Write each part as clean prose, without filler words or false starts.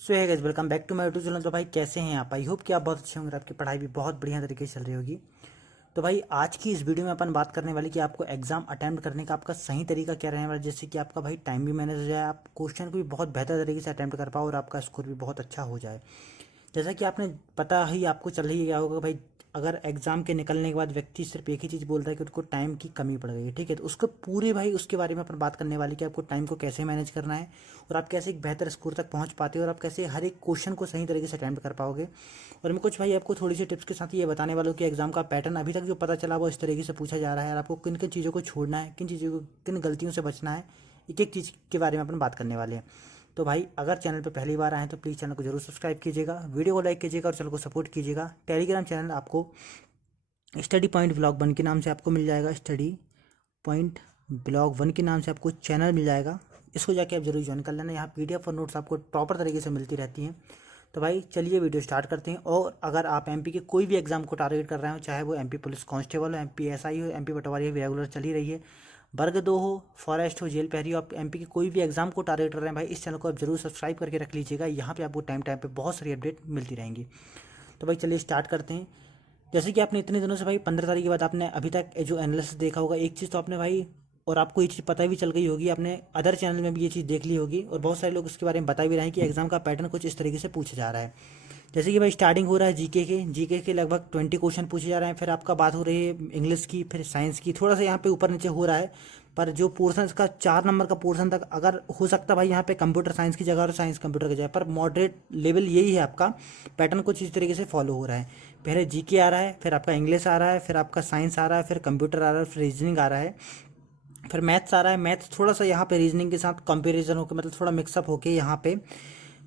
सो है guys, welcome back to my YouTube channel. तो भाई कैसे हैं आप? आई होप कि आप बहुत अच्छे होंगे, आपकी पढ़ाई भी बहुत बढ़िया तरीके से चल रही होगी। तो भाई आज की इस वीडियो में अपन बात करने वाली कि आपको एग्जाम अटेम्प्ट करने का आपका सही तरीका क्या रहने वाला है, जिससे कि आपका भाई टाइम भी मैनेज हो जाए, आप क्वेश्चन को भी बहुत बेहतर तरीके से अटेम्प्ट कर पाओ और आपका स्कोर भी बहुत अच्छा हो जाए। जैसा कि आपने पता ही आपको चल ही गया होगा भाई, अगर एग्जाम के निकलने के बाद व्यक्ति सिर्फ एक ही चीज़ बोल रहा है कि उसको टाइम की कमी पड़ गई है, ठीक है, तो उसको पूरे भाई उसके बारे में अपन बात करने वाले कि आपको टाइम को कैसे मैनेज करना है और आप कैसे एक बेहतर स्कोर तक पहुंच पाते हो और आप कैसे हर एक क्वेश्चन को सही तरीके से अटेम्प्ट कर पाओगे। और मैं कुछ भाई आपको थोड़ी सी टिप्स के साथ ये बताने वाला हूँ कि एग्जाम का पैटर्न अभी तक जो पता चला वो इस तरीके से पूछा जा रहा है और आपको किन किन चीज़ों को छोड़ना है, किन चीज़ों को, किन गलतियों से बचना है, एक एक चीज़ के बारे में अपन बात करने वाले हैं। तो भाई अगर चैनल पर पहली बार आए तो प्लीज़ चैनल को जरूर सब्सक्राइब कीजिएगा, वीडियो को लाइक कीजिएगा और चैनल को सपोर्ट कीजिएगा। टेलीग्राम चैनल आपको स्टडी पॉइंट ब्लॉग वन के नाम से आपको मिल जाएगा, स्टडी पॉइंट ब्लॉग वन के नाम से आपको चैनल मिल जाएगा। इसको जाके आप जरूर ज्वाइन कर लेना, यहाँ पीडीएफ और नोट्स आपको प्रॉपर तरीके से मिलती रहती हैं। तो भाई चलिए वीडियो स्टार्ट करते हैं। और अगर आप एमपी के कोई भी एग्जाम को टारगेट कर रहे हो, चाहे वो एमपी पुलिस कांस्टेबल हो, एमपी एसआई हो, एमपी पटवारी हो, रेगुलर चली रही है, वर्ग 2 हो, फॉरेस्ट हो, जेल पहरी हो, आप एमपी के कोई भी एग्जाम को टारगेट कर रहे हैं भाई, इस चैनल को आप जरूर सब्सक्राइब करके रख लीजिएगा। यहाँ पे आपको टाइम टाइम पे बहुत सारी अपडेट मिलती रहेंगी। तो भाई चलिए स्टार्ट करते हैं। जैसे कि आपने इतने दिनों से भाई 15 तारीख के बाद आपने अभी तक जो एनालिसिस देखा होगा, एक चीज़ तो आपने भाई, और आपको ये चीज़ पता भी चल गई होगी, आपने अदर चैनल में भी ये चीज़ देख ली होगी और बहुत सारे लोग इसके बारे में बता भी रहे हैं कि एग्जाम का पैटर्न कुछ इस तरीके से पूछा जा रहा है। जैसे कि भाई स्टार्टिंग हो रहा है जीके के लगभग 20 क्वेश्चन पूछे जा रहे हैं, फिर आपका बात हो रही है इंग्लिश की, फिर साइंस की, थोड़ा सा यहाँ पे ऊपर नीचे हो रहा है। पर जो पोर्सन का 4 नंबर का पोर्सन तक अगर हो सकता भाई यहाँ पे कंप्यूटर साइंस की जगह और साइंस कंप्यूटर की जगह, पर मॉडरेट लेवल यही है आपका। पैटर्न कुछ इस तरीके से फॉलो हो रहा है। पहले जीके आ रहा है, फिर आपका इंग्लिश आ रहा है, फिर आपका साइंस आ रहा है, फिर कंप्यूटर आ रहा है, फिर रीजनिंग आ रहा है, फिर मैथ्स आ रहा है। मैथ्स थोड़ा सा यहाँ पे रीजनिंग के साथ कंपेरिजन होकर, मतलब थोड़ा मिक्सअप होके यहाँ पे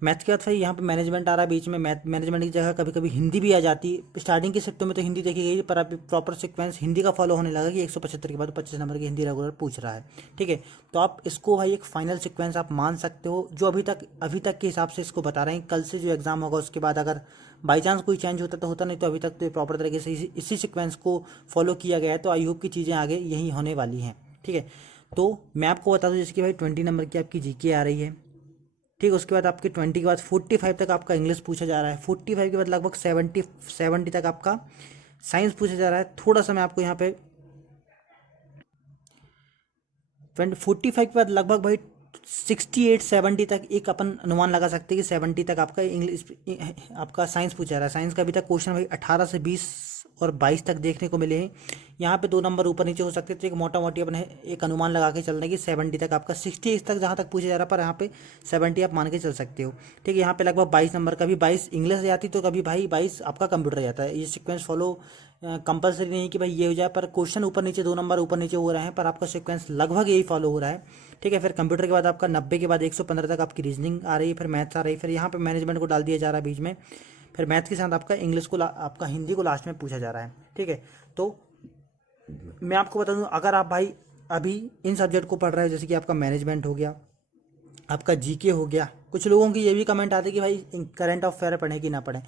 मैथ्स के बाद भाई यहाँ पे मैनेजमेंट आ रहा है बीच में। मैथ मैनेजमेंट की जगह कभी कभी हिंदी भी आ जाती है। स्टार्टिंग के शिफ्टों में तो हिंदी देखी गई, पर अभी प्रॉपर सीक्वेंस हिंदी का फॉलो होने लगा कि 175 के बाद 25 नंबर की हिंदी रेगुलर पूछ रहा है, ठीक है। तो आप इसको भाई एक फाइनल सीक्वेंस आप मान सकते हो, जो अभी तक के हिसाब से इसको बता रहे हैं। कल से जो एग्जाम होगा उसके बाद अगर बाई चांस कोई चेंज होता तो होता, नहीं तो अभी तक तो प्रॉपर तरीके से इसी सीक्वेंस को फॉलो किया गया है। तो आई होप की चीज़ें आगे यही होने वाली हैं, ठीक है। तो मैं आपको बता दूं, जैसे कि भाई 20 नंबर की आपकी जीके आ रही है, ठीक है। उसके बाद आपके 20 के बाद 45 तक आपका इंग्लिश पूछा जा रहा है, 45 के बाद लगभग 70 तक आपका साइंस पूछा जा रहा है। थोड़ा सा मैं आपको यहाँ पे 45 के बाद लगभग भाई 68-70 तक एक अपन अनुमान लगा सकते हैं कि 70 तक आपका इंग्लिश, आपका साइंस पूछा जा रहा है। साइंस का अभी तक क्वेश्चन भाई 18 से 20 और 22 तक देखने को मिले हैं। यहाँ पे 2 नंबर ऊपर नीचे हो सकते थे, एक मोटा मोटी अपने एक अनुमान लगा के चल रहे हैं कि 70 तक आपका, 68 तक जहाँ तक पूछा जा रहा है, पर यहाँ पे 70 आप मान के चल सकते हो, ठीक है। यहाँ पे लगभग 22 नंबर, कभी 22 इंग्लिश आ जाती तो कभी भाई 22 आपका कंप्यूटर आ जाता है। ये सीक्वेंस फॉलो कंपलसरी नहीं कि भाई ये हो जाए, पर क्वेश्चन ऊपर नीचे 2 नंबर ऊपर नीचे हो रहे हैं, पर आपका सीक्वेंस लगभग यही फॉलो हो रहा है, ठीक है। फिर कंप्यूटर के बाद आपका 90 के बाद 115 तक आपकी रीजनिंग आ रही है, फिर मैथ्स आ रही है, फिर यहाँ पे मैनेजमेंट को डाल दिया जा रहा है बीच में, फिर मैथ के साथ आपका इंग्लिश को आपका हिंदी को लास्ट में पूछा जा रहा है, ठीक है। तो मैं आपको बता दूं, अगर आप भाई अभी इन सब्जेक्ट को पढ़ रहे हो, जैसे कि आपका मैनेजमेंट हो गया, आपका जीके हो गया, कुछ लोगों की ये भी कमेंट आते हैं कि भाई करंट अफेयर पढ़ें कि ना पढ़ें।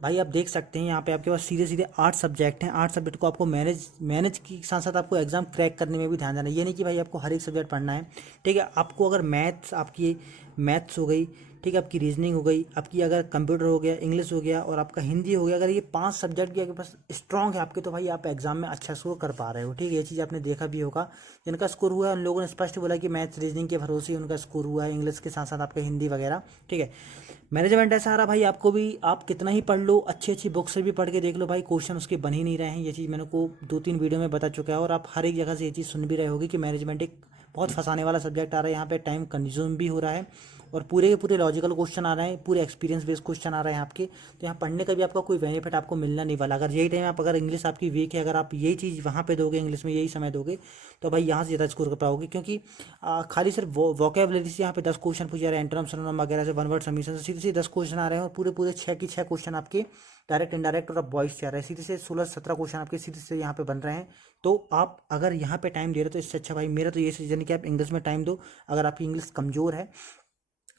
भाई आप देख सकते हैं यहाँ पे आपके पास सीधे सीधे 8 सब्जेक्ट हैं। 8 सब्जेक्ट को आपको मैनेज मैनेज के साथ साथ आपको एग्जाम क्रैक करने में भी ध्यान देना है। ये नहीं कि भाई आपको हर एक सब्जेक्ट पढ़ना है, ठीक है। आपको अगर मैथ्स हो गई, ठीक है, आपकी रीजनिंग हो गई, आपकी अगर कंप्यूटर हो गया, इंग्लिश हो गया और आपका हिंदी हो गया, अगर ये 5 सब्जेक्ट भी आपके पास स्ट्रांग है आपके, तो भाई आप एग्जाम में अच्छा स्कोर कर पा रहे हो, ठीक है। ये चीज़ आपने देखा भी होगा, जिनका स्कोर हुआ है उन लोगों ने स्पष्ट बोला कि मैथ्स रीजनिंग के भरोसे उनका स्कोर हुआ है, इंग्लिश के साथ साथ आपका हिंदी वगैरह, ठीक है। मैनेजमेंट ऐसा आ रहा भाई, आपको भी आप कितना ही पढ़ लो, अच्छी अच्छी बुक से भी पढ़ के देख लो भाई, क्वेश्चन उसके बन ही नहीं रहे हैं। ये चीज़ मैंने को 2-3 वीडियो में बता चुका है और आप हर एक जगह से ये चीज़ सुन भी रहे होगी कि मैनेजमेंट एक बहुत फंसाने वाला सब्जेक्ट आ रहा है। यहाँ पे टाइम कंज्यूम भी हो रहा है और पूरे के पूरे लॉजिकल क्वेश्चन आ रहे हैं, पूरे एक्सपीरियंस बेस्ड क्वेश्चन आ रहे हैं आपके। तो यहाँ पढ़ने का भी आपका कोई बेनिफिट आपको मिलना नहीं वाला। अगर यही टाइम आप, अगर इंग्लिश आपकी वीक है, अगर आप यही चीज़ वहाँ पे दोगे, इंग्लिश में यही समय दोगे, तो भाई यहाँ से ज़्यादा स्कोर कर पाओगे। क्योंकि खाली सिर्फ वोकेबलरी से यहाँ पे 10 क्वेश्चन पूछे जा रहे हैं, एंटोनिम सिनोनिम वगैरह से, वन वर्ड समीशन से सीधे सीधे 10 क्वेश्चन आ रहे हैं और पूरे पूरे 6 के 6 क्वेश्चन आपके डायरेक्ट इनडायरेक्ट और अब वॉइस से आ रहे हैं। सीधे से 16-17 क्वेश्चन आपके सीधे से यहाँ पे बन रहे हैं। तो आप अगर यहाँ पे टाइम दे रहे हो तो इससे अच्छा भाई मेरा तो ये सजेशन है कि आप इंग्लिश में टाइम दो। अगर आपकी इंग्लिश कमज़ोर है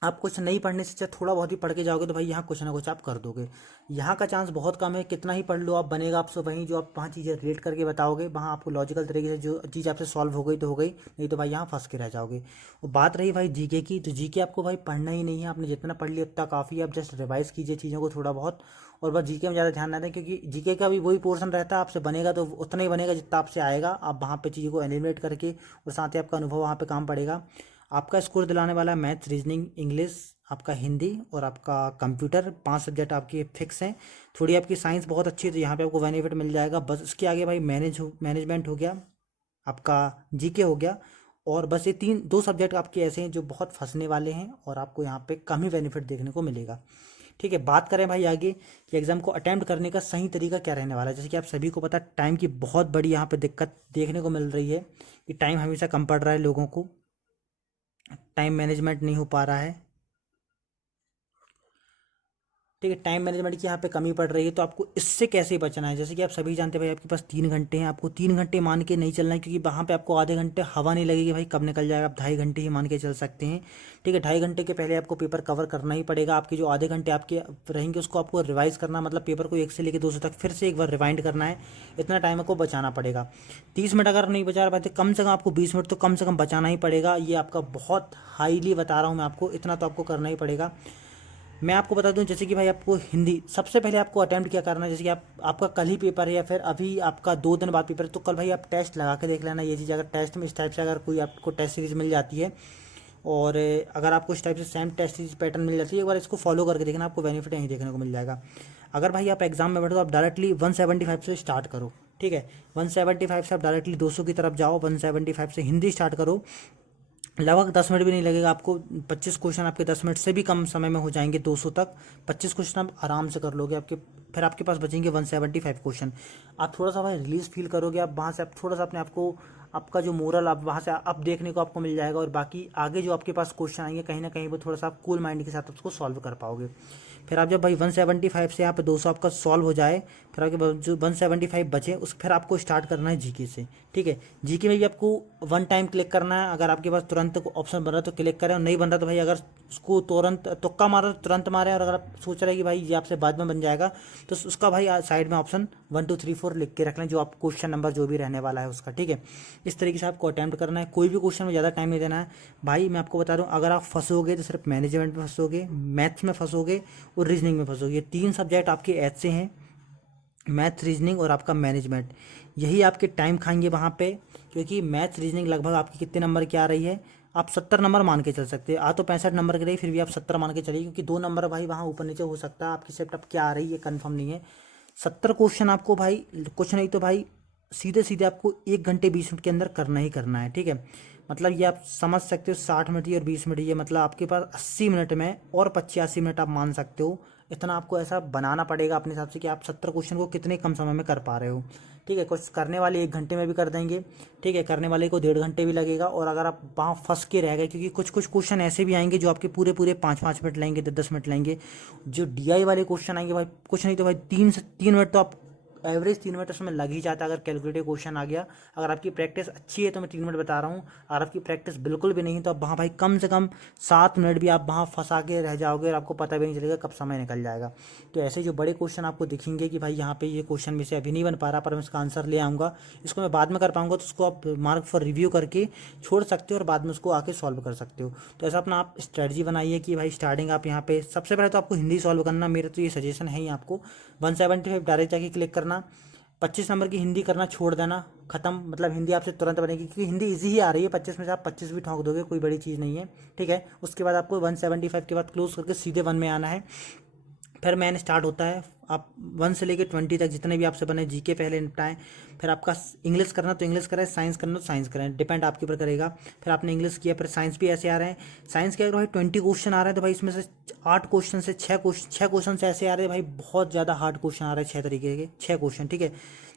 आप कुछ नहीं पढ़ने से चाहे थोड़ा बहुत ही पढ़ के जाओगे तो भाई यहाँ कुछ ना कुछ आप कर दोगे। यहाँ का चांस बहुत कम है, कितना ही पढ़ लो आप बनेगा आपसे वहीं जो आप वहाँ चीज़ें रिलेट करके बताओगे, वहाँ आपको लॉजिकल तरीके से जो चीज़ आपसे सॉल्व हो गई तो हो गई, नहीं तो भाई यहाँ फंस के रह जाओगे। और बात रही भाई जीके की, तो जीके आपको भाई पढ़ना ही नहीं है, आपने जितना पढ़ लिया उतना काफ़ी है, आप जस्ट रिवाइज कीजिए चीज़ों को थोड़ा बहुत, और बस जीके में ज़्यादा ध्यान ना दें, क्योंकि जीके का भी वही पोर्शन रहता है, आपसे बनेगा तो उतना ही बनेगा जितना आपसे आएगा, आप वहाँ पे चीज़ों को एलिमिनेट करके, और साथ ही आपका अनुभव वहाँ पे काम पड़ेगा। आपका स्कोर दिलाने वाला है मैथ्स, रीजनिंग, इंग्लिश, आपका हिंदी और आपका कंप्यूटर, 5 सब्जेक्ट आपके फिक्स हैं। थोड़ी आपकी साइंस बहुत अच्छी है तो यहाँ पे आपको बेनिफिट मिल जाएगा। बस इसके आगे भाई मैनेजमेंट हो गया, आपका जीके हो गया, और बस ये 2 सब्जेक्ट आपके ऐसे हैं जो बहुत फंसने वाले हैं और आपको यहाँ पे कम ही बेनिफिट देखने को मिलेगा। ठीक है, बात करें भाई आगे कि एग्ज़ाम को अटेम्प्ट करने का सही तरीका क्या रहने वाला है। जैसे कि आप सभी को पता है टाइम की बहुत बड़ी यहाँ पे दिक्कत देखने को मिल रही है कि टाइम हमेशा कम पड़ रहा है, लोगों को टाइम मैनेजमेंट नहीं हो पा रहा है। ठीक है, टाइम मैनेजमेंट की यहाँ पे कमी पड़ रही है, तो आपको इससे कैसे बचना है। जैसे कि आप सभी जानते हैं भाई आपके पास 3 घंटे हैं, आपको 3 घंटे मान के नहीं चलना है, क्योंकि वहाँ पे आपको आधे घंटे हवा नहीं लगेगी भाई कब निकल जाएगा, आप 2.5 घंटे ही मान के चल सकते हैं। ठीक है, 2.5 घंटे के पहले आपको पेपर कवर करना ही पड़ेगा। आपके जो आधे घंटे आपके रहेंगे उसको आपको रिवाइज करना, मतलब पेपर को 1 से लेकर 200 तक फिर से एक बार रिवाइंड करना है, इतना टाइम आपको बचाना पड़ेगा। 30 मिनट अगर नहीं बचा पाते, कम से कम आपको 20 मिनट तो कम से कम बचाना ही पड़ेगा। ये आपका बहुत हाईली बता रहा हूँ मैं आपको, इतना तो आपको करना ही पड़ेगा। मैं आपको बता दूं, जैसे कि भाई आपको हिंदी सबसे पहले आपको अटेम्प्ट क्या करना है। जैसे कि आपका कल ही पेपर है या फिर अभी आपका 2 दिन बाद पेपर है, तो कल भाई आप टेस्ट लगा के देख लेना। ये चीज़ अगर टेस्ट में इस टाइप से अगर कोई आपको टेस्ट सीरीज मिल जाती है, और अगर आपको इस टाइप से सेम टेस्ट सीरीज पैटर्न मिल जाती है, एक बार इसको फॉलो करके देखना, आपको बेनिफिट यहीं देखने को मिल जाएगा। अगर भाई आप एग्जाम में बैठो तो आप डायरेक्टली 175 से स्टार्ट करो। ठीक है, 175 से आप डायरेक्टली 200 की तरफ जाओ, 175 से हिंदी स्टार्ट करो। लगभग 10 मिनट भी नहीं लगेगा आपको, 25 क्वेश्चन आपके 10 मिनट से भी कम समय में हो जाएंगे 200 तक। 25 क्वेश्चन आप आराम से कर लोगे, आपके फिर आपके पास बचेंगे 175 क्वेश्चन। आप थोड़ा सा भाई रिलीज फील करोगे, आप वहाँ से आप थोड़ा सा अपने आपको, आपका जो मोरल आप वहाँ से अप देखने को आपको मिल जाएगा, और बाकी आगे जो आपके पास क्वेश्चन आएंगे कहीं ना कहीं वो थोड़ा सा आप कूल माइंड के साथ उसको सॉल्व कर पाओगे। फिर आप जब भाई 175 से यहाँ पे 200 आपका सॉल्व हो जाए, फिर आपके पास जो 175 बचे उस फिर आपको स्टार्ट करना है जीके से। ठीक है, जीके में भी आपको 1 टाइम क्लिक करना है। अगर आपके पास तुरंत ऑप्शन बन रहा है तो क्लिक करें, और नहीं बन रहा तो भाई अगर उसको तुरंत तुक्का मारो तो तुरंत मारे, और अगर आप सोच रहे हैं कि भाई ये आपसे बाद में बन जाएगा तो उसका भाई साइड में ऑप्शन 1 2 3 4 लिख के रख लें, जो आप क्वेश्चन नंबर जो भी रहने वाला है उसका। ठीक है, इस तरीके से आपको अटैम्प्ट करना है, कोई भी क्वेश्चन में ज़्यादा टाइम नहीं देना है। भाई मैं आपको बता रहा हूँ, अगर आप फंसोगे तो सिर्फ मैनेजमेंट में फंसोगे, मैथ्स में फंसोगे और रीजनिंग में फंसोगे। ये 3 सब्जेक्ट आपके ऐसे हैं, मैथ, रीजनिंग और आपका मैनेजमेंट, यही आपके टाइम खाएंगे वहाँ पे। क्योंकि मैथ रीजनिंग लगभग आपकी कितने नंबर की आ रही है, आप 70 नंबर मान के चल सकते हैं। आ तो 65 नंबर की रही, फिर भी आप 70 मान के चलिए, क्योंकि 2 नंबर भाई वहाँ ऊपर नीचे हो सकता है, आपकी सेट अप क्या आ रही है कन्फर्म नहीं है। 70 क्वेश्चन आपको भाई कुछ नहीं तो भाई सीधे सीधे आपको 1 घंटे 20 मिनट के अंदर करना ही करना है। ठीक है, मतलब ये आप समझ सकते हो, 60 मिनट ये और 20 मिनट ये, मतलब आपके पास 80 मिनट में और 85 मिनट आप मान सकते हो। इतना आपको ऐसा बनाना पड़ेगा अपने हिसाब से कि आप 70 क्वेश्चन को कितने कम समय में कर पा रहे हो। ठीक है, कुछ करने वाले 1 घंटे में भी कर देंगे, ठीक है, करने वाले को 1.5 घंटे भी लगेगा। और अगर आप वहाँ फंस के रह गए, क्योंकि कुछ कुछ क्वेश्चन ऐसे भी आएंगे जो आपके पूरे पूरे 5-5 मिनट लेंगे, 10-10 मिनट लेंगे। जो डीआई वाले क्वेश्चन आएंगे भाई, कुछ नहीं तो भाई 3 मिनट तो आप एवरेज 3 मिनट उसमें लग ही जाता है, अगर कैलकुलेटिव क्वेश्चन आ गया। अगर आपकी प्रैक्टिस अच्छी है तो मैं 3 मिनट बता रहा हूँ, अगर आपकी प्रैक्टिस बिल्कुल भी नहीं है तो आप वहाँ भाई कम से कम 7 मिनट भी आप वहाँ फंसा के रह जाओगे, और आपको पता भी नहीं चलेगा कब समय निकल जाएगा। तो ऐसे जो बड़े क्वेश्चन आपको दिखेंगे कि भाई यहाँ पे ये क्वेश्चन में से अभी नहीं बन पा रहा, पर मैं इसका आंसर ले आऊँगा, इसको मैं बाद में कर पाऊँगा, तो उसको आप मार्क फॉर रिव्यू करके छोड़ सकते हो और बाद में उसको आके सॉल्व कर सकते हो। तो ऐसा अपना आप स्ट्रेटजी बनाइए कि भाई स्टार्टिंग आप यहाँ पे सबसे पहले तो आपको हिंदी सॉल्व करना, मेरे तो ये सजेशन है ही आपको। 175 डायरेक्ट जाके क्लिक करना, 25 नंबर की हिंदी करना छोड़ देना, खत्म। मतलब हिंदी आपसे तुरंत बनेगी, क्योंकि हिंदी इजी ही आ रही है, 25 में से आप 25 भी ठोक दोगे, कोई बड़ी चीज़ नहीं है। ठीक है, उसके बाद आपको 175 के बाद क्लोज करके सीधे 1 में आना है। फिर मैन स्टार्ट होता है, आप 1 से लेकर 20 तक जितने भी आपसे बने जीके पहले निपटाएं। फिर आपका इंग्लिश करना तो इंग्लिश करें, साइंस करना तो साइंस करें, डिपेंड आपके ऊपर करेगा। फिर आपने इंग्लिश किया, फिर साइंस भी ऐसे आ रहे हैं। साइंस के अगर भाई 20 क्वेश्चन आ रहे हैं तो भाई इसमें से 8 क्वेश्चन से 6 क्वेश्चन से ऐसे आ रहे हैं भाई, बहुत ज़्यादा हार्ड क्वेश्चन आ रहे हैं, 6 तरीके के 6 क्वेश्चन। ठीक है,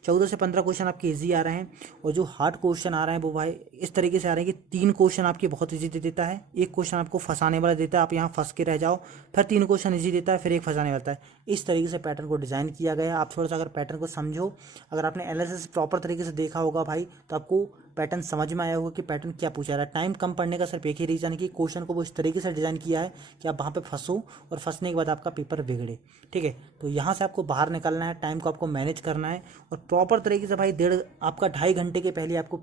14 से 15 क्वेश्चन आपके इजी आ रहे हैं, और जो हार्ड क्वेश्चन आ रहे हैं वो भाई इस तरीके से आ रहे हैं कि 3 क्वेश्चन आपके बहुत इजी दे देता है, 1 क्वेश्चन आपको फंसाने वाला देता है, आप यहाँ फंस के रह जाओ, फिर 3 क्वेश्चन इजी देता है, फिर 1 फंसाने वाला है। इस तरीके से पैटर्न को डिज़ाइन किया गया है। आप थोड़ा सा अगर पैटर्न को समझो, अगर आपने एनालिसिस प्रॉपर तरीके से देखा होगा भाई, तो आपको पैटर्न समझ में आया होगा कि पैटर्न क्या पूछा रहा है। टाइम कम पड़ने का सिर्फ एक ही रीज़न है कि क्वेश्चन को वो इस तरीके से डिज़ाइन किया है कि आप वहाँ पे फंसो और फंसने के बाद आपका पेपर बिगड़े। ठीक है, तो यहाँ से आपको बाहर निकलना है, टाइम को आपको मैनेज करना है और प्रॉपर तरीके से भाई आपका 2.5 घंटे के पहले आपको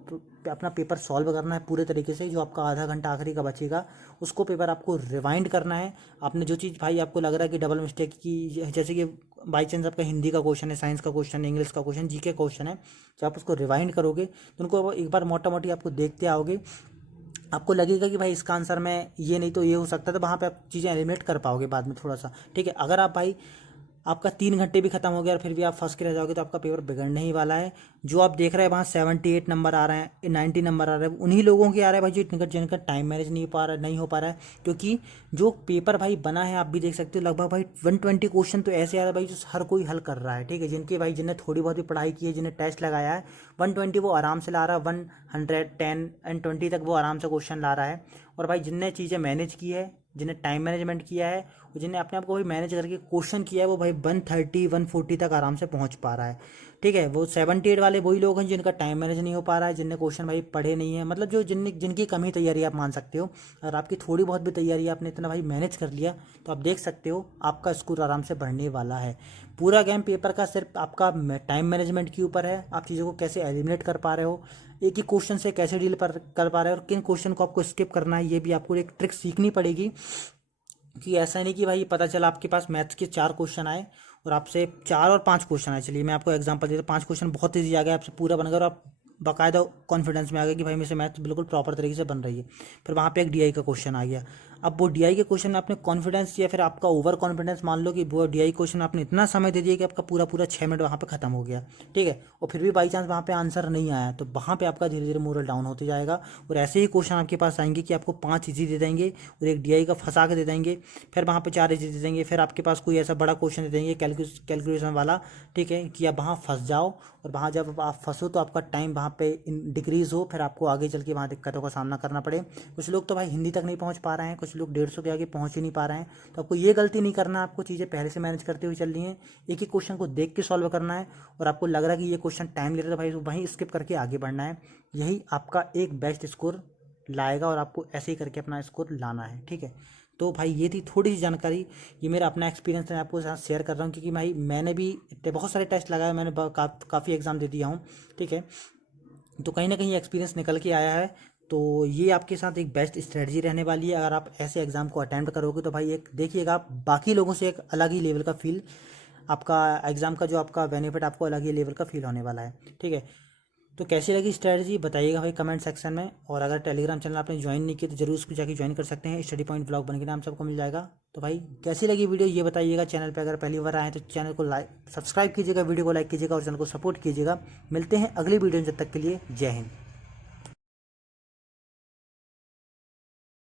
अपना पेपर सॉल्व करना है पूरे तरीके से। जो आपका आधा घंटा आखिरी का बचेगा उसको पेपर आपको रिवाइंड करना है। आपने जो चीज़ भाई आपको लग रहा है कि डबल मिस्टेक की, जैसे कि बाई चांस आपका हिंदी का क्वेश्चन है, साइंस का क्वेश्चन है, इंग्लिश का क्वेश्चन, जीके क्वेश्चन है, जब आप उसको रिवाइंड करोगे तो उनको एक बार मोटा मोटी आपको देखते आओगे, आपको लगेगा कि भाई इसका आंसर मैं ये नहीं तो ये हो सकता है, तो वहाँ पे आप चीज़ें एलिमिनेट कर पाओगे बाद में थोड़ा सा। ठीक है, अगर आप भाई आपका 3 घंटे भी खत्म हो गया और फिर भी आप फंस के रह जाओगे तो आपका पेपर बिगड़ने ही वाला है। जो आप देख रहे हैं वहाँ 78 नंबर आ रहे हैं, 90 नंबर आ रहे हैं, उन्हीं लोगों के आ रहे हैं भाई जो जिनका टाइम मैनेज नहीं हो पा रहा है। क्योंकि जो पेपर भाई बना है आप भी देख सकते हो, लगभग भाई 120 क्वेश्चन तो ऐसे आ रहे हैं भाई जो हर कोई हल कर रहा है। ठीक है, जिनके भाई जिन्हें थोड़ी बहुत भी पढ़ाई की है, जिन्हें टेस्ट लगाया है, 120 वो आराम से ला रहा है, 110 एंड 20 तक वो आराम से क्वेश्चन ला रहा है। और भाई जिनने चीज़ें मैनेज की है, जिन्हें टाइम मैनेजमेंट किया है और जिन्हें अपने आप को भी मैनेज करके क्वेश्चन किया है, वो भाई 130 140 तक आराम से पहुंच पा रहा है। ठीक है, वो 78 वाले वही लोग हैं जिनका टाइम मैनेज नहीं हो पा रहा है, जिनने क्वेश्चन भाई पढ़े नहीं है, मतलब जो जिनकी कम ही तैयारी आप मान सकते हो। अगर आपकी थोड़ी बहुत भी तैयारी आपने इतना भाई मैनेज कर लिया तो आप देख सकते हो आपका स्कोर आराम से बढ़ने वाला है। पूरा गेम पेपर का सिर्फ आपका टाइम मैनेजमेंट के ऊपर है, आप चीज़ों को कैसे एलिमिनेट कर पा रहे हो, एक ही क्वेश्चन से कैसे डील कर पा रहे हो और किन क्वेश्चन को आपको स्किप करना है, ये भी आपको एक ट्रिक सीखनी पड़ेगी। कि ऐसा नहीं कि भाई पता चला आपके पास मैथ्स के 4 क्वेश्चन आए और आपसे 4 और 5 क्वेश्चन आए। चलिए मैं आपको एग्जांपल देता हूँ, 5 क्वेश्चन बहुत ईजी आ गया, आपसे पूरा बन गया और आप बाकायदा कॉन्फिडेंस में आ गया कि भाई मेरे से मैथ बिल्कुल प्रॉपर तरीके से बन रही है। फिर वहाँ पे एक डीआई का क्वेश्चन आ गया। अब वो डीआई के क्वेश्चन में आपने कॉन्फिडेंस या फिर आपका ओवर कॉन्फिडेंस मान लो कि वो डीआई क्वेश्चन आपने इतना समय दे दिया कि आपका पूरा 6 मिनट वहाँ पे खत्म हो गया। ठीक है, और फिर भी बाई चांस वहाँ पे आंसर नहीं आया तो वहाँ पे आपका धीरे धीरे मोरल डाउन होते जाएगा। और ऐसे ही क्वेश्चन आपके पास आएंगे कि आपको 5 ईजी दे देंगे और एक डीआई का फंसा के दे देंगे, फिर वहाँ पे 4 ईजी दे देंगे, फिर आपके पास कोई ऐसा बड़ा क्वेश्चन दे देंगे कैलकुलेशन वाला। ठीक है, कि आप वहाँ फंस जाओ और वहाँ जब आप फंसो तो आपका टाइम वहाँ पे डिक्रीज़ हो, फिर आपको आगे चल के वहाँ दिक्कतों का सामना करना पड़े। कुछ लोग तो भाई हिंदी तक नहीं पहुँच पा रहे हैं, कुछ लोग 150 के आगे पहुँच ही नहीं पा रहे हैं। तो आपको ये गलती नहीं करना, आपको चीज़ें पहले से मैनेज करते हुए चल रही हैं, एक ही क्वेश्चन को देख के सॉल्व करना है और आपको लग रहा है कि ये क्वेश्चन टाइम ले रहा है तो भाई वहीं स्किप करके आगे बढ़ना है। यही आपका एक बेस्ट स्कोर लाएगा और आपको ऐसे ही करके अपना स्कोर लाना है। ठीक है, तो भाई ये थी थोड़ी सी जानकारी, ये मेरा अपना एक्सपीरियंस मैं आपको साथ शेयर कर रहा हूँ क्योंकि भाई मैंने भी बहुत सारे टेस्ट लगाए, मैंने काफ़ी एग्ज़ाम दे दिया हूँ। ठीक है, तो कहीं ना कहीं एक्सपीरियंस निकल के आया है। तो ये आपके साथ एक बेस्ट स्ट्रेटजी रहने वाली है। अगर आप ऐसे एग्ज़ाम को अटेम्प्ट करोगे तो भाई एक देखिएगा आप बाकी लोगों से एक अलग ही लेवल का फील, आपका एग्ज़ाम का जो आपका बेनिफिट आपको अलग ही लेवल का फील होने वाला है। ठीक है, तो कैसी लगी स्ट्रेटजी बताइएगा भाई कमेंट सेक्शन में। और अगर टेलीग्राम चैनल आपने ज्वाइन नहीं किया तो जरूर उसको जाके ज्वाइन कर सकते हैं, स्टडी पॉइंट ब्लॉग बन के नाम सबको मिल जाएगा। तो भाई कैसी लगी वीडियो ये बताइएगा। चैनल पे अगर पहली बार आए तो चैनल को सब्सक्राइब कीजिएगा, वीडियो को लाइक कीजिएगा और चैनल को सपोर्ट कीजिएगा। मिलते हैं अगली वीडियो, जब तक के लिए जय हिंद।